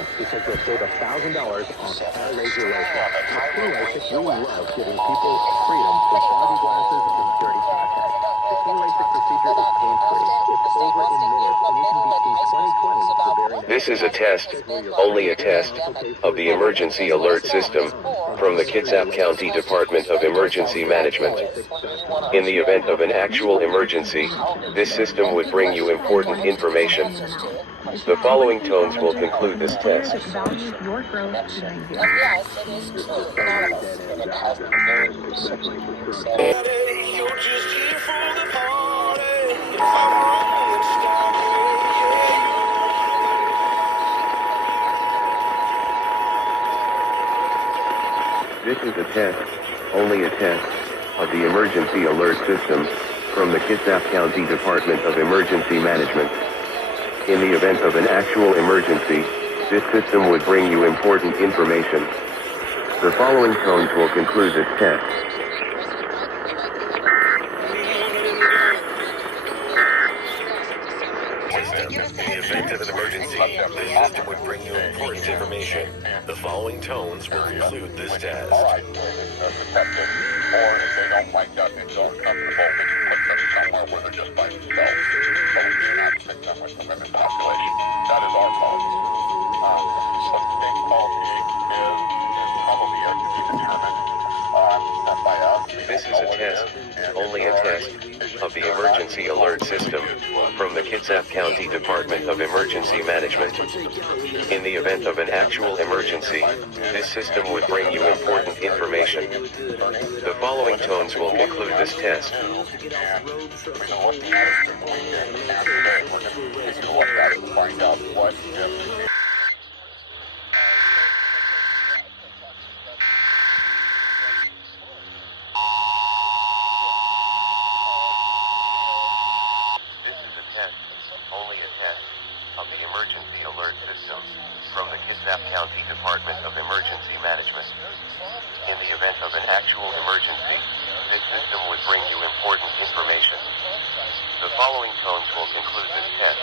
month because they'll save $1,000 off all laser LASIK. At KIRO-LASIK, we love giving people freedom from foggy glasses and dirty contacts. The KIRO-LASIK procedure is pain-free. It's over in minutes, and you can be seen 20/20 the very next. This is a test, only a test, of the emergency alert system from the Kisap County Department of Emergency Management. In the event of an actual emergency, this system would bring you important information. The following tones will conclude this test. This is a test, only a test, of the emergency alert system from the Kisap County Department of Emergency Management. In the event of an actual emergency, this system would bring you important information. The following tones will conclude this test. In the event of an emergency, this system would bring you important information. The following tones will conclude this test. Or if they don't like that and feel uncomfortable, we can put them somewhere where they're just by themselves. So we do not pick them with the women population. That is our policy. What the state policy is probably yet to be determined by us. This is a test, only a test, of the emergency alert system from the Kisap County Department of Emergency Management. In the event of an actual emergency, this system would bring you important information. The following tones will conclude this test. Find out what Emergency alert system from the Kisap County Department of Emergency Management. In the event of an actual emergency, this system would bring you important information. The following tones will conclude this test.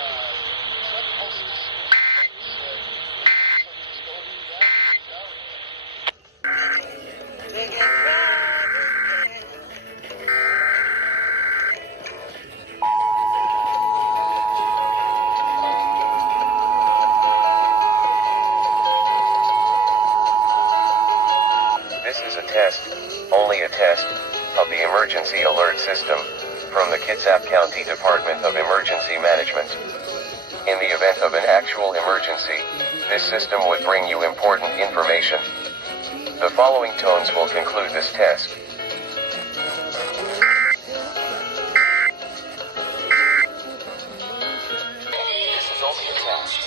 This is a test, only a test, of the emergency alert system from the Kisap County Department of Emergency Management. In the event of an actual emergency, this system would bring you important information. The following tones will conclude this test. This is only a test.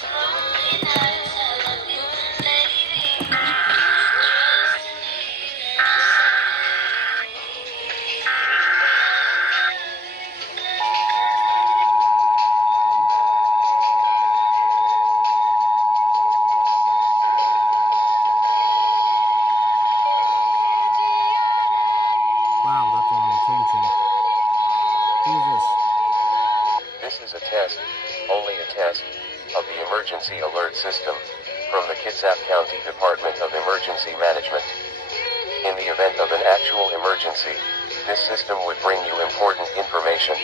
Wow, that's a lot of attention. Jesus. This is a test, only a test, of the emergency alert system from the Kisap County Department of Emergency Management. In the event of an actual emergency, this system would bring you important information.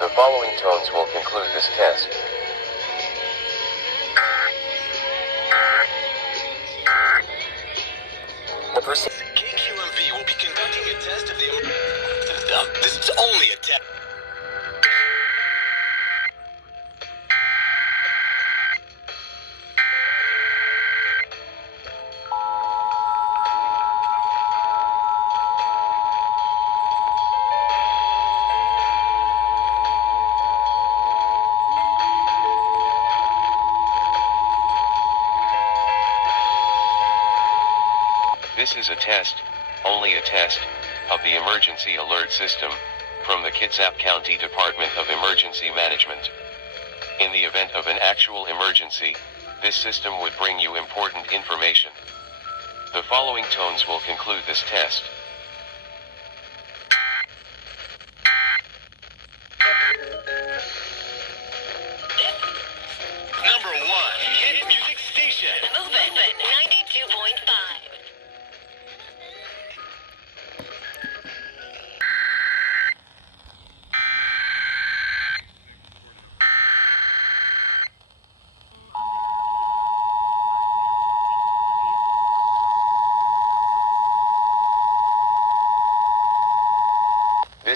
The following tones will conclude this test. KQMV will be conducting a test of the system. This is only a test. This is a test, only a test, of the emergency alert system from the Kisap County Department of Emergency Management. In the event of an actual emergency, this system would bring you important information. The following tones will conclude this test. Number 1, hit music station.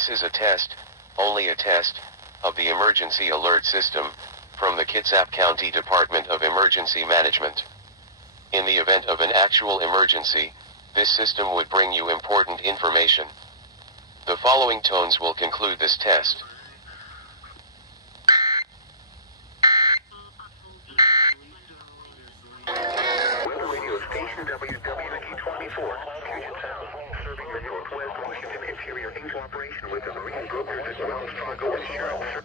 This is a test, only a test, of the emergency alert system, from the Kisap County Department of Emergency Management. In the event of an actual emergency, this system would bring you important information. The following tones will conclude this test. Weather radio station WWT-24, Puget Sound, serving the Northwest Washington interior in cooperation with the Marine brokers as well as Fargo Insurance.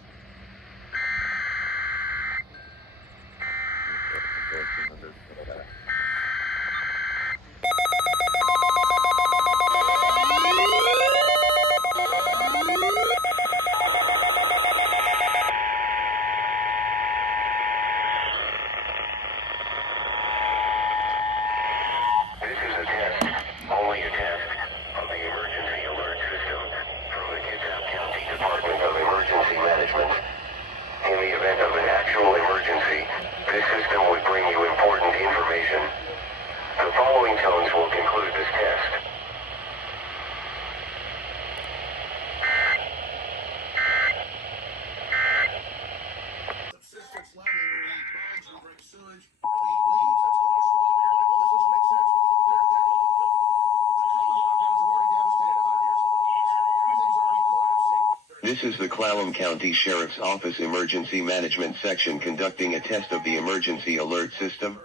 This is the Clallam County Sheriff's Office Emergency Management Section conducting a test of the emergency alert system.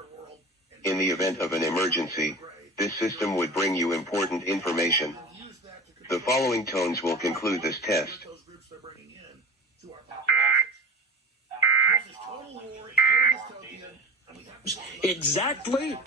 In the event of an emergency, this system would bring you important information. The following tones will conclude this test. Exactly.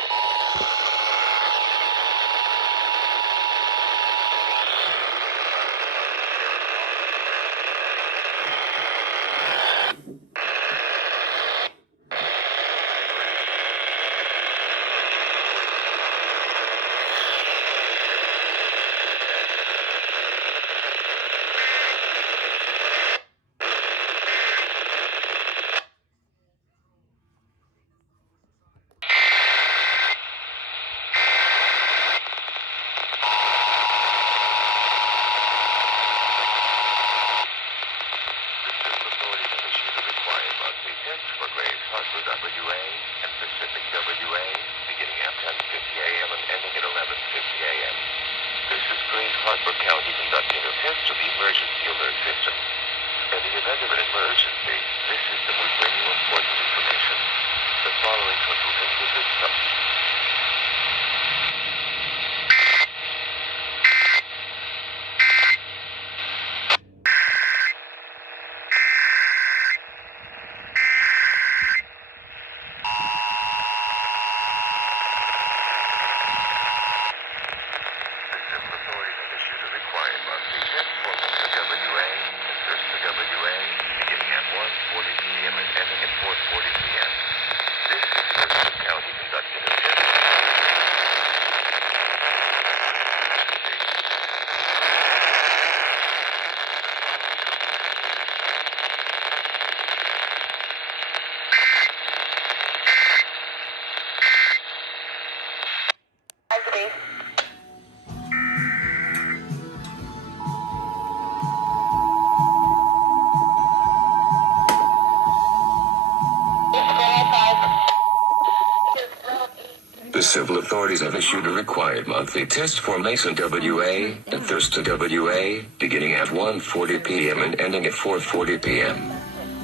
The civil authorities have issued a required monthly test for Mason WA and Thurston WA, beginning at 1:40 p.m. and ending at 4:40 p.m.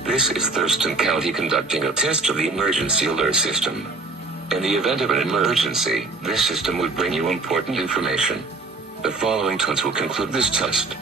This is Thurston County conducting a test of the emergency alert system. In the event of an emergency, this system would bring you important information. The following tones will conclude this test.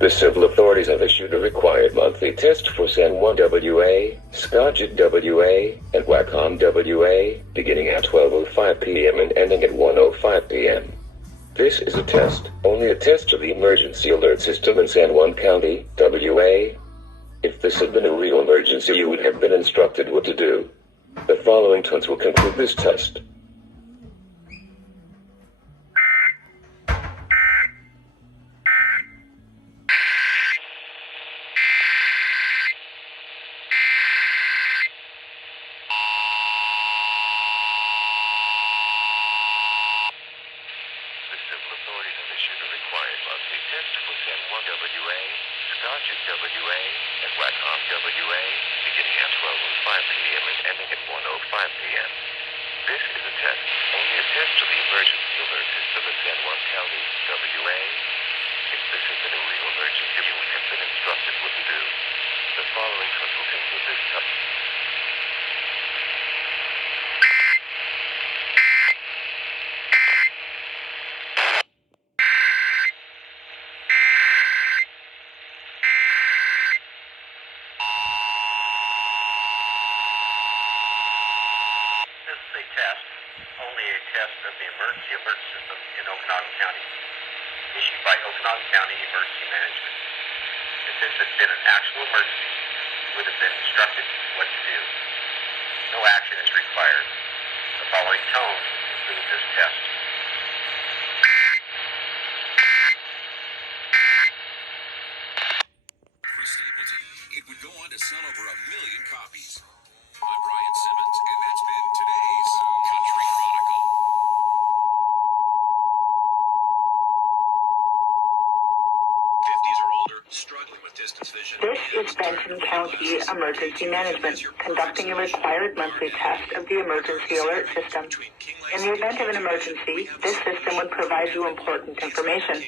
The civil authorities have issued a required monthly test for San Juan WA, Skagit WA, and Wacom WA, beginning at 12:05 p.m. and ending at 1:05 p.m. This is a test, only a test of the emergency alert system in San Juan County, WA. If this had been a real emergency, you would have been instructed what to do. The following tones will conclude this test. Emergency alert system in Okanogan County, issued by Okanogan County Emergency Management. If this had been an actual emergency, you would have been instructed what to do. No action is required. The following tones include this test. For Stapleton, it would go on to sell over 1 million copies. I'm Brian Simmons, and that's been today's Country Chronicle. 50s or older, struggling with distance vision. This is Benton County Emergency Management, conducting a required monthly test of the emergency alert system. In the event of an emergency, this system would provide you important information.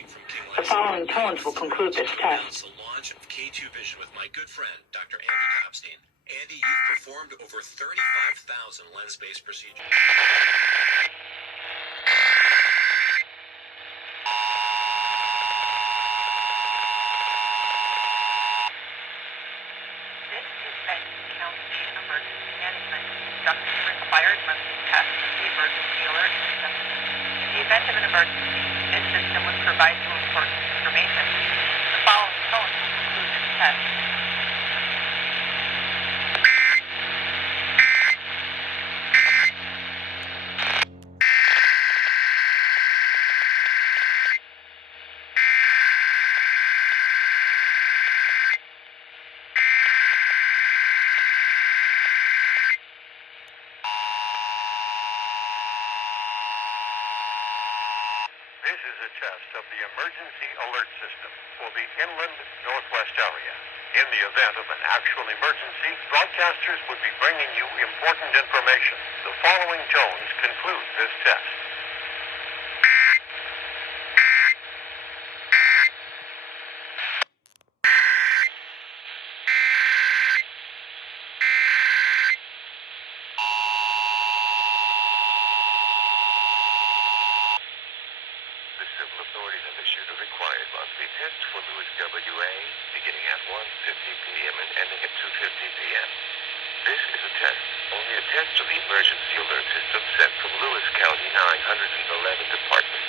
The following tones will conclude this test. The launch of K2 Vision with my good friend, Dr. Andy Copstein. Andy, you've performed over 35,000 lens-based procedures. Required monthly test of the emergency alert system. In the event of an emergency, this system would provide you important information. The following tones will conclude this test. This is a test of the emergency alert system for the inland northwest area. In the event of an actual emergency, broadcasters would be bringing you important information. The following tones conclude this test. The civil authorities have issued a required monthly test for Lewis WA, beginning at 1:50 p.m. and ending at 2:50 p.m. This is a test, only a test of the emergency alert system sent from Lewis County 911 Department.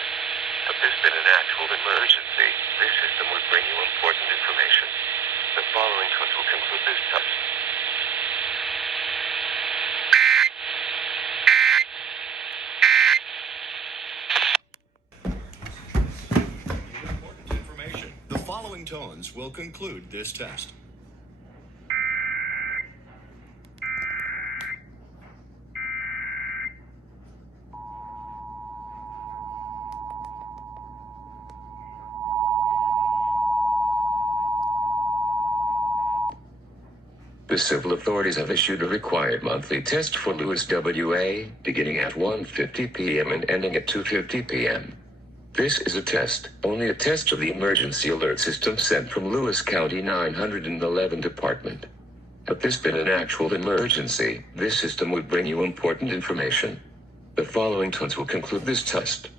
Had this been an actual emergency, this system would bring you important information. The following tones will conclude this test. The following tones will conclude this test. The civil authorities have issued a required monthly test for Lewis WA, beginning at 1:50 p.m. and ending at 2:50 p.m. This is a test, only a test of the emergency alert system sent from Lewis County 911 Department. Had this been an actual emergency, this system would bring you important information. The following tones will conclude this test.